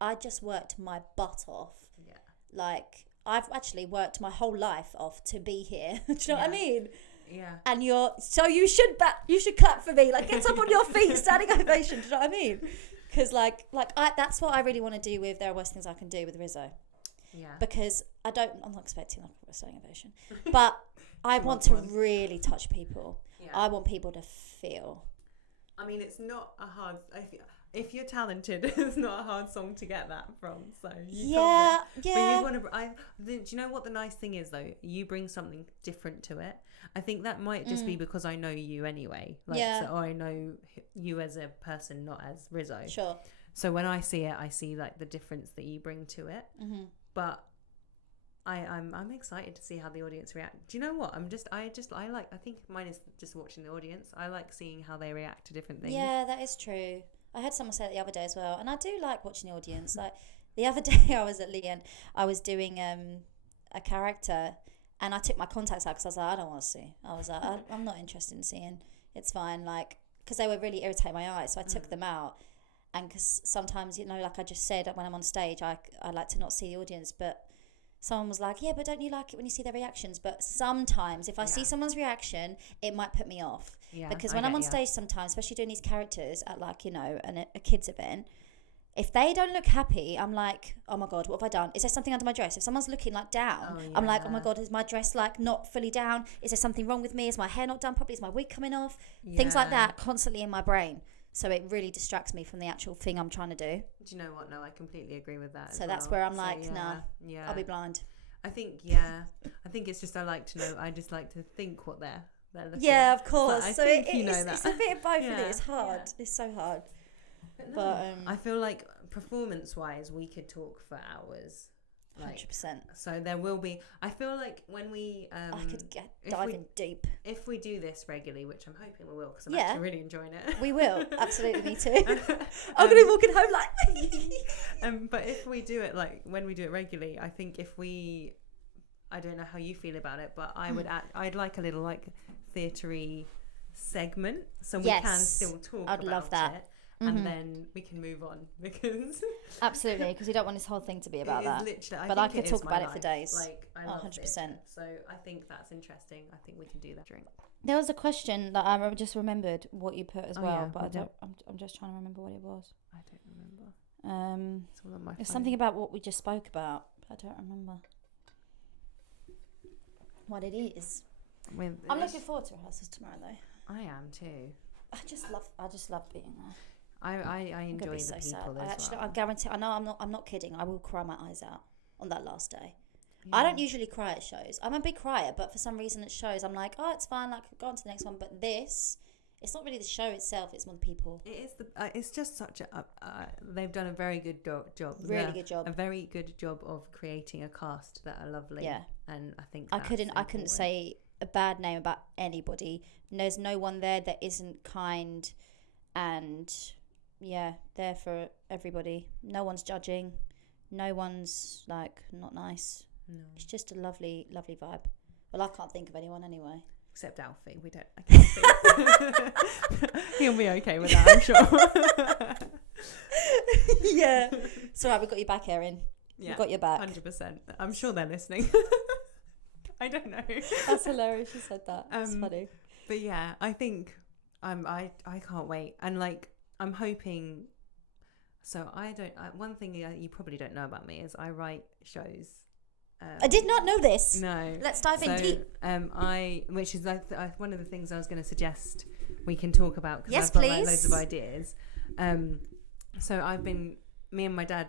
I just worked my butt off. Yeah. Like, I've actually worked my whole life off to be here. Do you know what I mean? Yeah. And you should clap for me. Like, get up on your feet, standing ovation. Do you know what I mean? Because that's what I really want to do with There Are Worse Things I Can Do with Rizzo. Yeah. Because I'm not expecting like a standing ovation, but I want to really touch people. Yeah. I want people to feel. I mean, it's not a hard. If you're talented, it's not a hard song to get that from. So yeah. But you want to. Do you know what the nice thing is though? You bring something different to it. I think that might just be because I know you anyway. Like, so I know you as a person, not as Rizzo. Sure. So when I see it, I see like the difference that you bring to it. Mm-hmm. But I'm excited to see how the audience react. Do you know what? I think mine is just watching the audience. I like seeing how they react to different things. Yeah, that is true. I had someone say it the other day as well, and I do like watching the audience. Like the other day, I was at Lee and I was doing a character. And I took my contacts out because I was like, I don't want to see. I was like, I'm not interested in seeing. It's fine. Like, because they were really irritating my eyes. So I took them out. And because sometimes, you know, like I just said, when I'm on stage, I like to not see the audience. But someone was like, yeah, but don't you like it when you see their reactions? But sometimes if I see someone's reaction, it might put me off. Yeah, because when I'm on stage sometimes, especially doing these characters at like, you know, a kids event, If they don't look happy, I'm like, oh my God, what have I done? Is there something under my dress? If someone's looking like down, I'm like, oh my God, is my dress like not fully down? Is there something wrong with me? Is my hair not done properly? Is my wig coming off? Things like that constantly in my brain. So it really distracts me from the actual thing I'm trying to do. Do you know what? No, I completely agree with that. So that's where I'm like, nah, I'll be blind. I think it's just I just like to think what they're looking. Yeah, of course. So it's a bit of both, isn't it? It's hard. Yeah. It's so hard. But I feel like performance-wise, we could talk for hours. 100%. So there will be. I feel like when we I could dive in deep. If we do this regularly, which I'm hoping we will, because I'm actually really enjoying it. We will, absolutely, me too. I'm gonna be walking home like. But if we do it when we do it regularly, I think I don't know how you feel about it, but I'd like a little theatre-y segment, so we can still talk. I'd love that. It. And then we can move on because absolutely, because we don't want this whole thing to be about that. Literally, but I could talk about it for days. I love 100%. So I think that's interesting. I think we can do that. There was a question that I just remembered what you put as well, but I'm just trying to remember what it was. I don't remember. It's all on my phone. It's something about what we just spoke about. I don't remember what it is. I'm looking forward to rehearsals tomorrow, though. I am too. I just love being there. I enjoy the people as well. I guarantee. I know. I'm not kidding. I will cry my eyes out on that last day. Yeah. I don't usually cry at shows. I'm a big crier, but for some reason at shows, I'm like, oh, it's fine. Like, go on to the next one. But this, it's not really the show itself. It's more the people. It is it's just such a. They've done a very good job. Really good job. A very good job of creating a cast that are lovely. Yeah. And I think I couldn't say a bad name about anybody. There's no one there that isn't kind, and there for everybody. No one's judging, no one's not nice. No. It's just a lovely vibe. Well, I can't think of anyone anyway, except Alfie. I can't think. He'll be okay with that, I'm sure. Yeah, it's alright, we've got your back, Erin. We've got your back, 100%. I'm sure they're listening. I don't know. That's hilarious. You said that. It's funny. But yeah, I think I can't wait, and I'm hoping. So one thing you probably don't know about me is I write shows. I did not know this. No. Let's dive in deep. Which is one of the things I was going to suggest we can talk about, because yes, I've got please. Loads of ideas. So me and my dad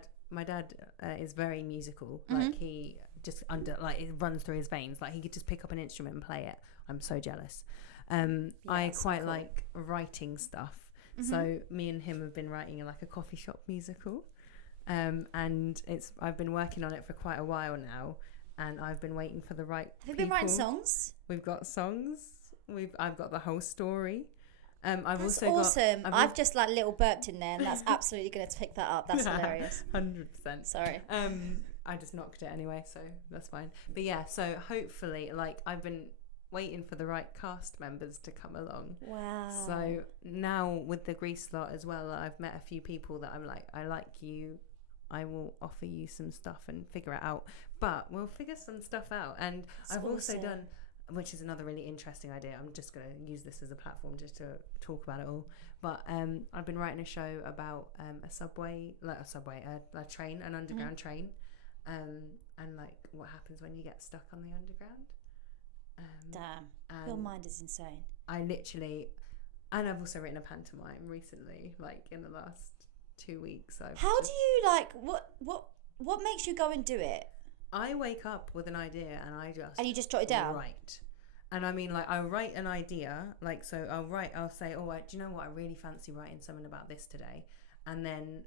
is very musical. Mm-hmm. He just it runs through his veins. He could just pick up an instrument and play it. I'm so jealous. I quite like writing stuff. Mm-hmm. So me and him have been writing a coffee shop musical. And I've been working on it for quite a while now, and I've been waiting for the right Have you been writing songs? We've got songs. I've got the whole story. I've that's also awesome. got. I've just little burped in there, and that's absolutely going to pick that up. That's hilarious. 100%. Sorry. I just knocked it anyway, so that's fine. But yeah, so hopefully, I've been waiting for the right cast members to come along. Wow. So now with the Grease lot as well, I've met a few people that I'm like, I like you. I will offer you some stuff and figure it out. But we'll figure some stuff out. And I've also done, which is another really interesting idea. I'm just going to use this as a platform just to talk about it all. But I've been writing a show about a train, an underground train. And what happens when you get stuck on the underground. Damn, your mind is insane. And I've also written a pantomime recently, in the last 2 weeks. How do you what makes you go and do it? I wake up with an idea and you just jot it down. Right. And I mean, I write an idea, so I'll say, do you know what, I really fancy writing something about this today. And then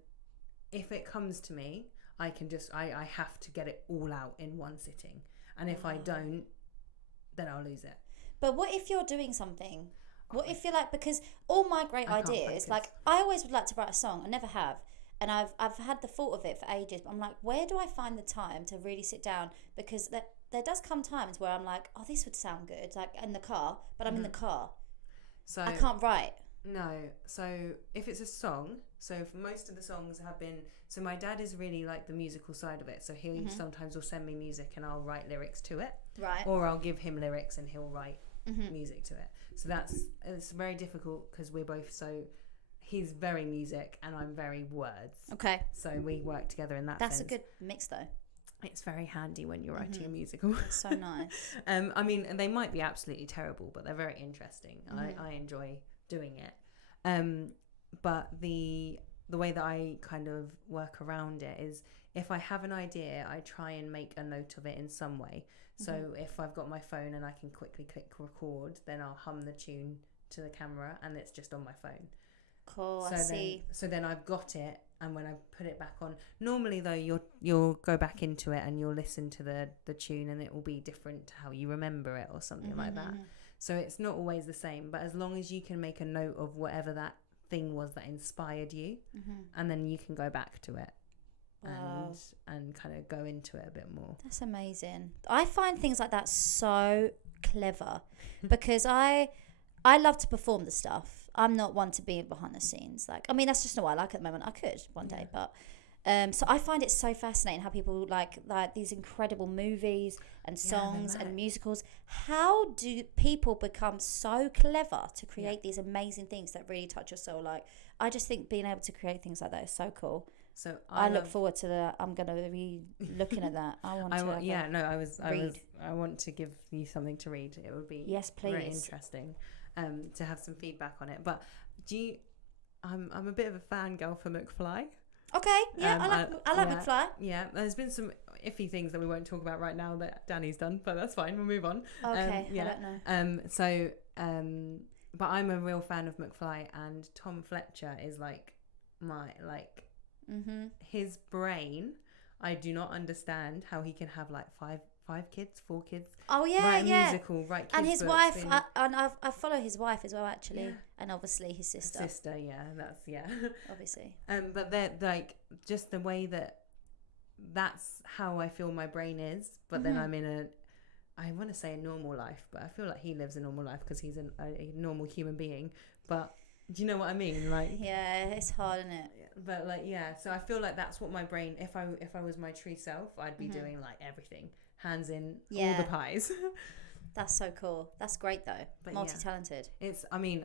if it comes to me, I can just I have to get it all out in one sitting. And if I don't, then I'll lose it. But what if you're doing something? What if you're because all my great ideas, I always would like to write a song. I never have. And I've had the thought of it for ages. But I'm where do I find the time to really sit down? Because there does come times where I'm oh, this would sound good, in the car. But I'm in the car. So I can't write. No. So if it's a song, so for most of the songs have been, so my dad is really the musical side of it. So he sometimes will send me music and I'll write lyrics to it. Right. Or I'll give him lyrics and he'll write music to it. So it's very difficult because we're both he's very music and I'm very words. Okay. So we work together in that That's sense. a good mix though. It's very handy when you're writing a musical. That's so nice. I mean, they might be absolutely terrible, but they're very interesting. I enjoy doing it. But the way that I kind of work around it is, if I have an idea, I try and make a note of it in some way. So if I've got my phone and I can quickly click record, then I'll hum the tune to the camera and it's just on my phone. Cool, I see. So then I've got it, and when I put it back on, normally though you'll go back into it and you'll listen to the tune and it will be different to how you remember it or something like that. So it's not always the same, but as long as you can make a note of whatever that thing was that inspired you, and then you can go back to it. Wow. And kind of go into it a bit more. That's amazing. I find things like that so clever because I love to perform the stuff. I'm not one to be behind the scenes. Like, I mean, that's just not what I like at the moment. I could one day, but so I find it so fascinating how people like these incredible movies and songs and musicals. How do people become so clever to create these amazing things that really touch your soul? Like, I just think being able to create things like that is so cool. So I look forward to that. I'm going to be looking at that. I want to give you something to read. It would be very interesting to have some feedback on it. But I'm a bit of a fangirl for McFly. Okay, yeah, I like McFly. Yeah, there's been some iffy things that we won't talk about right now that Danny's done, but that's fine. We'll move on. Okay, I don't know. But I'm a real fan of McFly, and Tom Fletcher is like my his brain. I do not understand how he can have like five kids, 4 kids. Oh yeah, write a musical, write kids and his books, wife. I follow his wife as well, actually, and obviously his sister. Obviously. But they're like just the way that's how I feel my brain is. But then I'm in I want to say a normal life, but I feel like he lives a normal life because he's a normal human being. But do you know what I mean? Like, yeah, it's hard, isn't it? But like, yeah. So I feel like that's what my brain. If I was my true self, I'd be doing like everything, hands in all the pies. That's so cool. That's great though. But multi-talented. It's. I mean,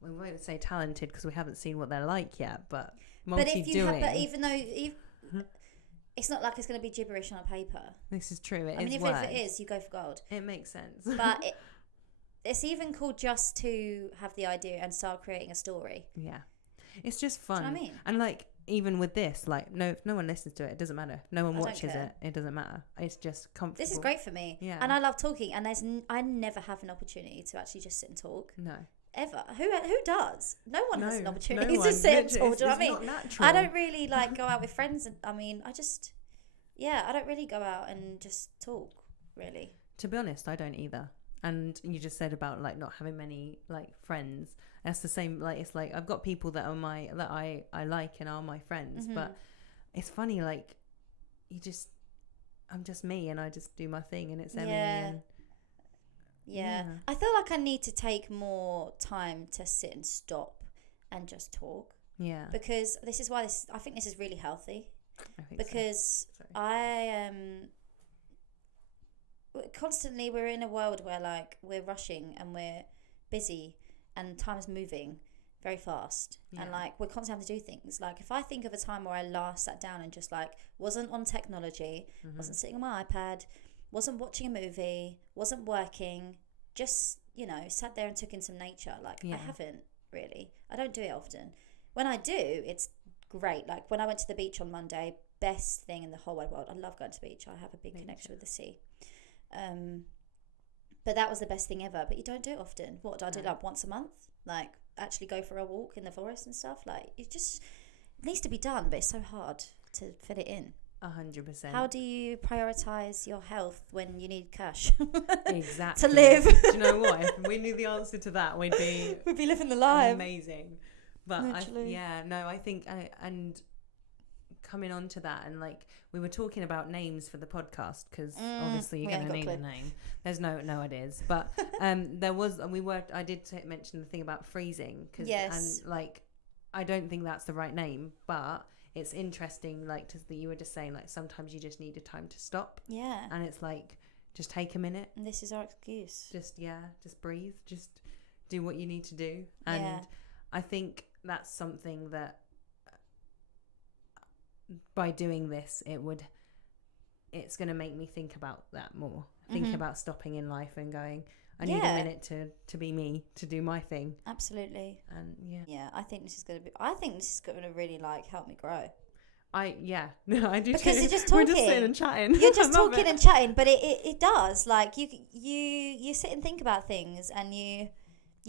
we won't say talented because we haven't seen what they're like yet. But multi-doing. But even though it's not like it's going to be gibberish on a paper. This is true. I mean, if it is, you go for gold. It makes sense. But it's even cool just to have the idea and start creating a story. Yeah. It's just fun. Do you know what I mean? And like, even with this, like, if no one listens to it, it doesn't matter. No one watches it doesn't matter. It's just comfortable. This is great for me. Yeah. And I love talking, and I never have an opportunity to actually just sit and talk. No. Ever. Who does? No one has an opportunity to sit and talk. Do you know what I mean? Not natural. I don't really like go out with friends. And, I mean, I don't really go out and just talk, really. To be honest, I don't either. And you just said about like not having many like friends. That's the same. Like, it's like I've got people that are I like and are my friends, but it's funny. Like, I'm just me, and I just do my thing, and it's Emy. And, I feel like I need to take more time to sit and stop and just talk. Yeah. Because this is why I think this is really healthy. I think because I constantly we're in a world where like we're rushing and we're busy and time's moving very fast and like we're constantly having to do things. Like if I think of a time where I last sat down and just like wasn't on technology, wasn't sitting on my iPad, wasn't watching a movie, wasn't working, just sat there and took in some nature, like I haven't really. I don't do it often. When I do, it's great. Like when I went to the beach on Monday, best thing in the whole wide world. I love going to the beach. I have a big connection with the sea. But that was the best thing ever. But you don't do it often. What do I do? Like once a month? Like actually go for a walk in the forest and stuff. Like it needs to be done, but it's so hard to fit it in. 100%. How do you prioritize your health when you need cash? Exactly. To live. Do you know what? If we knew the answer to that, we'd be living the life. Amazing. But I think and coming on to that, and like we were talking about names for the podcast because obviously you're going to need a name. There's no ideas, but I did mention the thing about freezing and like I don't think that's the right name, but it's interesting like that you were just saying like sometimes you just need a time to stop. Yeah. And it's like just take a minute. And this is our excuse. Just breathe, just do what you need to do. And I think that's something that by doing this, it's going to make me think about that more. Think about stopping in life and going, I need a minute to be me, to do my thing. Absolutely. And yeah, I think this is going to really like help me grow. I do because too. You're just talking. We're just sitting and chatting. You're just talking and chatting, but it does, like, you sit and think about things, and you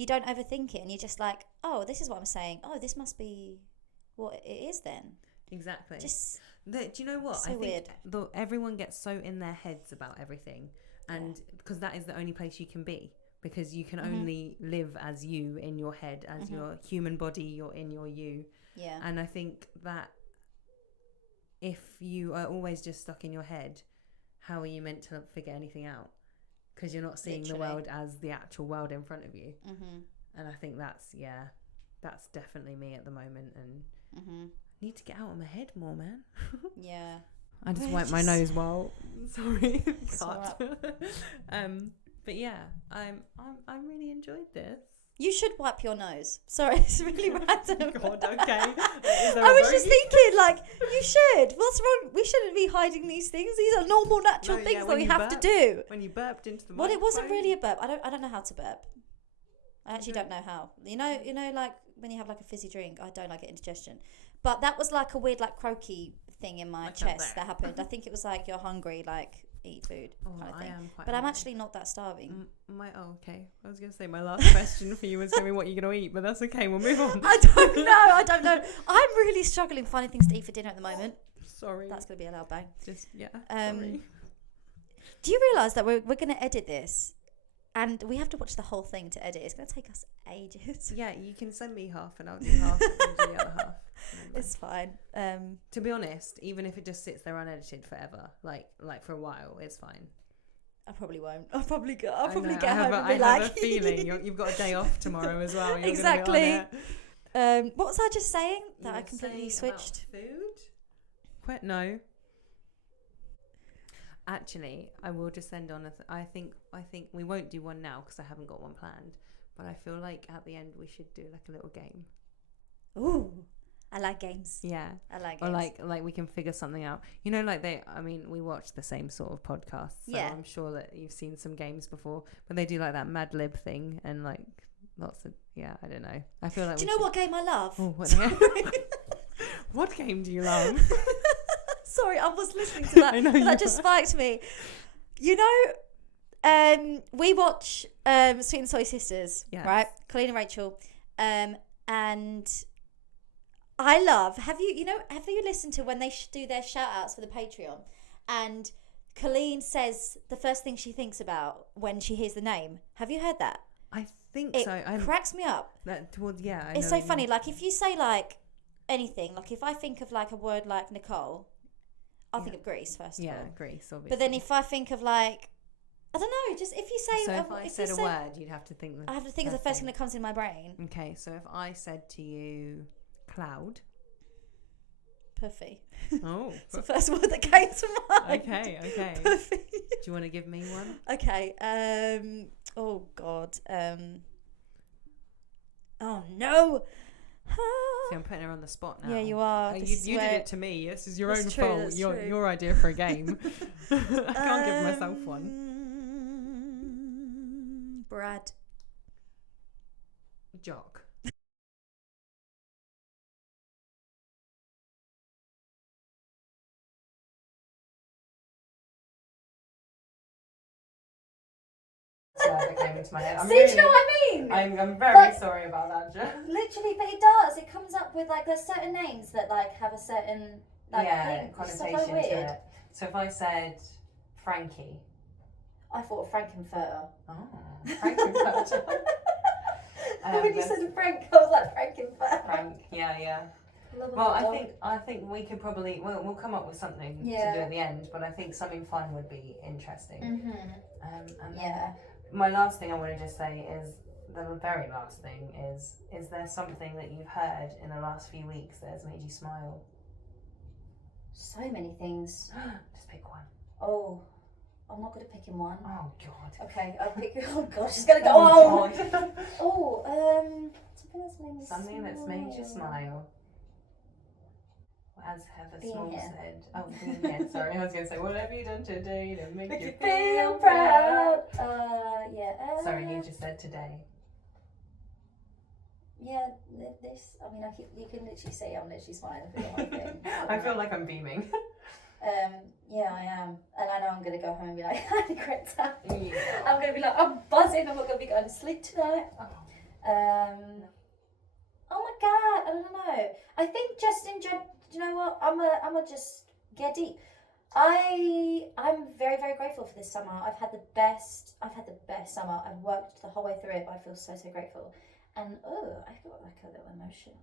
don't overthink it, and you're just like, oh, this is what I'm saying. Oh, this must be what it is then. Exactly. Do you know what? So I think everyone gets so in their heads about everything, and because that is the only place you can be, because you can only live as you in your head, as your human body, you're in your you. Yeah. And I think that if you are always just stuck in your head, how are you meant to figure anything out? Because you're not seeing the world as the actual world in front of you. And I think that's definitely me at the moment, and I need to get out of my head more, man. Yeah. I just wiped my nose while sorry. Right. But yeah, I really enjoyed this. You should wipe your nose. Sorry, it's really random. God, okay. I was just thinking, like, you should. What's wrong? We shouldn't be hiding these things. These are normal, natural things that we have to do. When you burped into the microphone. Well, it wasn't really a burp. I don't know how to burp. I actually don't know how. You know, like when you have like a fizzy drink, I don't like get indigestion. But that was like a weird, like, croaky thing in my chest that happened. I think it was like you're hungry, like, eat food kind of thing. But I'm actually not that starving. Okay. I was going to say my last question for you was going to be what you're going to eat, but that's okay. We'll move on. I don't know. I'm really struggling finding things to eat for dinner at the moment. Sorry. That's going to be a loud bang. Sorry. Do you realise that we're going to edit this? And we have to watch the whole thing to edit. It's going to take us ages. Yeah, you can send me half and I'll do half and you do the other half. It's fine. To be honest, even if it just sits there unedited forever, like for a while, it's fine. I probably won't. I'll probably get home and be like... I have a feeling you've got a day off tomorrow as well. You're exactly. What was I just saying? That I completely switched? Food? No. Actually, I will just send on I think we won't do one now because I haven't got one planned. But I feel like at the end we should do like a little game. Ooh, I like games. Yeah, I like games. Or like we can figure something out. You know, like we watch the same sort of podcasts. So yeah. I'm sure that you've seen some games before, but they do like that Mad Lib thing and like lots of I don't know. I feel like. Do you know what game I love? Oh, what game do you love? Sorry, I was listening to that. I know that just spiked me. You know, we watch Sweet and Soy Sisters, right? Colleen and Rachel, and I love. Have you listened to when they do their shout outs for the Patreon? And Colleen says the first thing she thinks about when she hears the name. Have you heard that? I think so. It cracks me up. It's so funny. Like if you say like anything, like if I think of like a word like Nicole, I'll think of Greece first of all. Yeah, Greece, obviously. But then if I think of like, I don't know, just if you say... So if I said a word, you'd have to think... I have to think of the first thing that comes in my brain. Okay, so if I said to you, cloud. Puffy. Oh. It's the first word that came to mind. Okay. Puffy. Do you want to give me one? Okay. Oh, God. Oh, no. See, I'm putting her on the spot now. Yeah, you are. You did it to me. This is your own fault. Your idea for a game. I can't give myself one. Brad. Jock. That came into my head. Do you know what I mean? I'm very sorry about that, Jo. Literally, but it does. It comes up with like there's certain names that like have a certain connotation to it. So if I said Frankie, I thought of Frankenfurter. Oh, Frankenfurter. When you said Frank, I was like Frankenfurter. Frank, yeah. Well, I think we could probably we'll come up with something to do at the end, but I think something fun would be interesting. Mm-hmm. And my last thing I want to just say is the very last thing is there something that you've heard in the last few weeks that has made you smile? So many things. Just pick one. Oh I'm not good at picking one. Oh God. Okay, I'll pick. Oh God, she's gonna go on. Something that's made Something that's made me you smile. As Heather Being Small here. said. Oh, being here. Sorry, I was going to say, what have you done today to make you feel proud? Yeah. Sorry, you just said today. Yeah, this. I mean, you can literally see I'm literally smiling through the whole thing. I feel like I'm beaming. Yeah, I am, and I know I'm gonna go home and be like, I had a great time. Yeah. I'm gonna be like, I'm buzzing. I'm not gonna be going to sleep tonight. Oh my God, I don't know. I think just in general, you know what? I'm a just get deep. I'm very, very grateful for this summer. I've had the best summer. I've worked the whole way through it, but I feel so, so grateful. And I got like a little emotion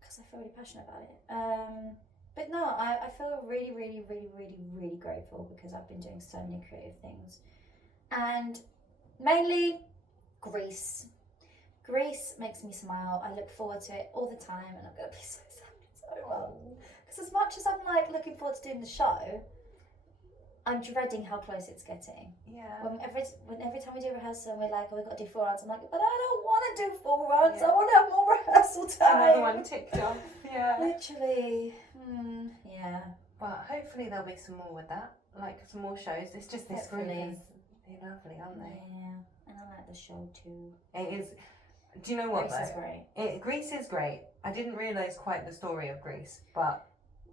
because I feel really passionate about it. But no, I feel really, really, really, really, really grateful because I've been doing so many creative things. And mainly Greece. Greece makes me smile. I look forward to it all the time, and I'm going to be so sad so well. Because as much as I'm like looking forward to doing the show, I'm dreading how close it's getting. Yeah. When every time we do rehearsal and we're like, oh, we've got to do 4 runs, I'm like, but I don't want to do 4 runs. I want to have more rehearsal time. Another one ticked off. Yeah. Literally. Yeah. But hopefully there'll be some more with that. Like some more shows. It's just this group is they're lovely, aren't they? Yeah. And I like the show too. It is. Do you know what Greece though? is great. Greece is great. I didn't realise quite the story of Greece, but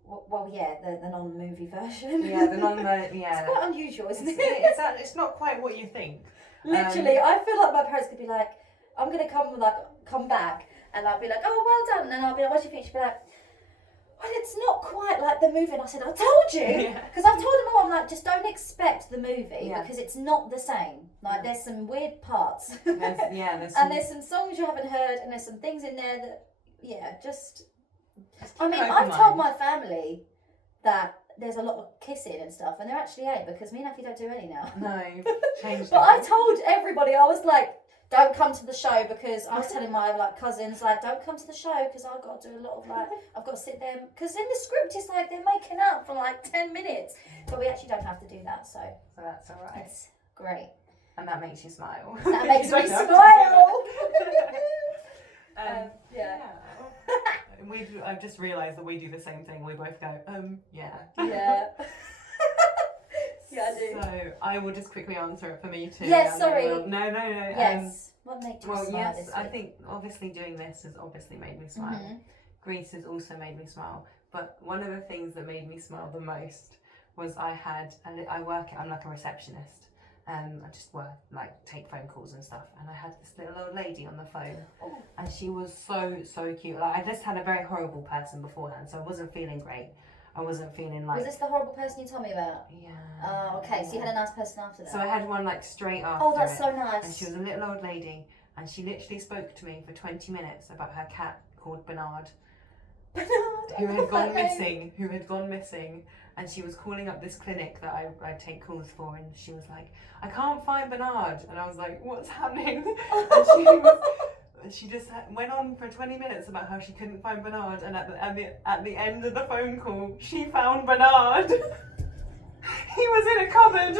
well, yeah, the non-movie version. Yeah, the non-movie. Yeah, it's quite unusual, isn't it? It's not quite what you think. Literally, I feel like my parents could be like, "I'm gonna come back," and I'll be like, "Oh, well done," and I'll be like, "What do you think?" She'll be like, "Well, it's not quite like the movie." And I said, "I told you," because I've told them all. I'm like, "Just don't expect the movie because it's not the same. Like, there's some weird parts. There's some songs you haven't heard, and there's some things in there that, just." I mean, I've told my family that there's a lot of kissing and stuff, and there actually ain't because me and Effie don't do any now. No, changed. But I told everybody, I was like, don't come to the show because I was telling my cousins don't come to the show because I've got to do a lot of I've got to sit there because in the script it's like they're making out for 10 minutes, but we actually don't have to do that, so that's all right. It's great, and that makes you smile. That makes me smile. Yeah. I've just realised that we do the same thing. We both go, yeah. Yeah. Yeah, I do. So I will just quickly answer it for me too. Yes, sorry. No. Yes. What made you smile yes, this week? I think obviously doing this has obviously made me smile. Mm-hmm. Greece has also made me smile. But one of the things that made me smile the most was I'm like a receptionist. I just work, take phone calls and stuff, and I had this little old lady on the phone, and she was so cute. I just had a very horrible person beforehand, so I wasn't feeling great. I wasn't feeling Was this the horrible person you told me about? Yeah. Oh, okay. So you had a nice person after that. So I had one straight after. Oh, that's so nice. And she was a little old lady, and she literally spoke to me for 20 minutes about her cat called Bernard. Who had gone missing, and she was calling up this clinic that I take calls for, and she was like, I can't find Bernard, and I was like, what's happening? And she just went on for 20 minutes about how she couldn't find Bernard, and at the end of the phone call, she found Bernard. He was in a cupboard.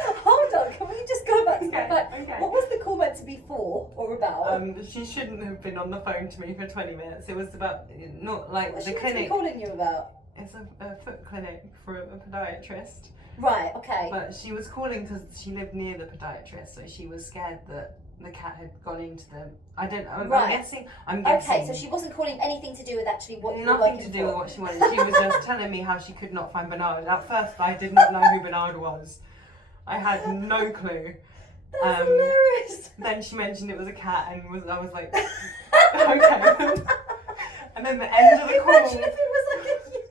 Hold on, can we just go back to the fact? Okay. What was the call meant to be for or about? She shouldn't have been on the phone to me for 20 minutes. It was about not what the she clinic. Calling you about? It's a foot clinic for a podiatrist. Right. Okay. But she was calling because she lived near the podiatrist, so she was scared that the cat had gone into the. I don't know. Right. I'm guessing. Okay, so she wasn't calling anything to do with actually what you were Nothing working to do for. with what she wanted. She was just telling me how she could not find Bernard. At first, I did not know who Bernard was. I had no clue. That's hilarious. Then she mentioned it was a cat, and I was like, okay. And then the end of the call. Imagine if it was like you.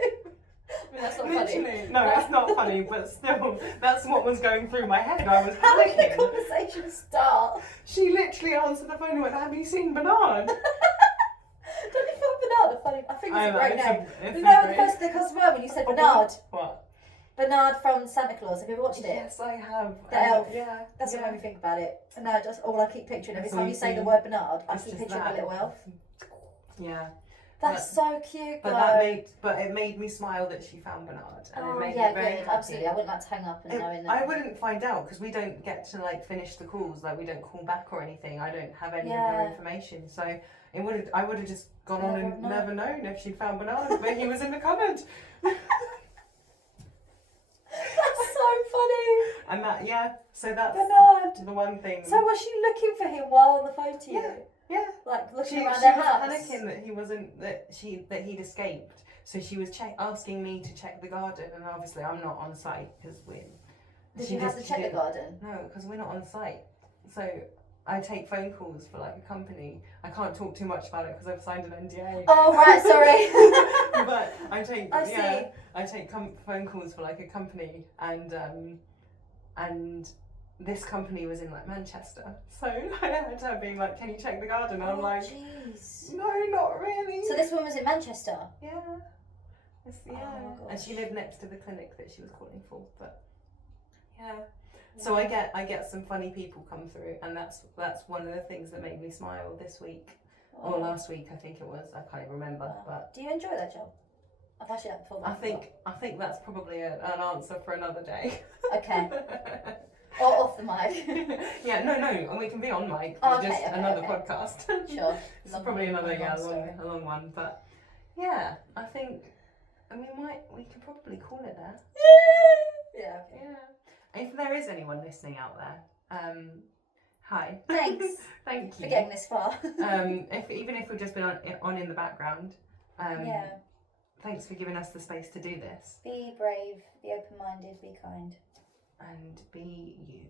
I mean, that's not funny. No, it's not funny, but still, that's what was going through my head. I was panicking. How did the conversation start? She literally answered the phone and went, have you seen Bernard? Don't you find Bernard a funny? I think it's a great name. It's You know the first thing that comes to mind when you said Bernard? What? Bernard from Santa Claus. Have you ever watched it? Yes, I have. The elf. Yeah. That's what made me think about it. And now just all I keep picturing every That's time all you you say see. the word Bernard, I It's keep just picturing that. a little elf. Yeah. That's so cute, but it made me smile that she found Bernard, and it made me very happy. Absolutely. I wouldn't like to hang up and knowing that. I wouldn't find out because we don't get to like finish the calls, like we don't call back or anything. I don't have any of her information, so I would have just gone on and never known if she'd found Bernard, but he was in the cupboard. That's so funny. And so that's Bernard. The one thing. So was she looking for him while on the phone to you? Yeah. Like looking around their house? She was panicking that he wasn't, that he'd escaped. So she was asking me to check the garden, and obviously I'm not on site because Did you have to check the garden? No, because we're not on site. So I take phone calls for like a company. I can't talk too much about it because I've signed an NDA. Oh right, sorry. But I take phone calls for like a company, and this company was in like Manchester, so I had her being like, "Can you check the garden?" And I'm like, jeez. "No, not really." So this one was in Manchester. Yeah. And she lived next to the clinic that she was calling for, but yeah. So I get some funny people come through, and that's one of the things that made me smile this week or last week, I think it was. I can't even remember. But do you enjoy that job? I've asked you that before. I think that's probably an answer for another day. Okay. Or off the mic. Yeah, no, and we can be on mic. Another podcast. Sure. It's probably another a long one, but yeah, I think we could probably call it there. Yeah. Okay. Yeah. If there is anyone listening out there, hi. Thanks. Thank you for getting this far. Even if we've just been on in the background. Thanks for giving us the space to do this. Be brave, be open-minded, be kind. And be you.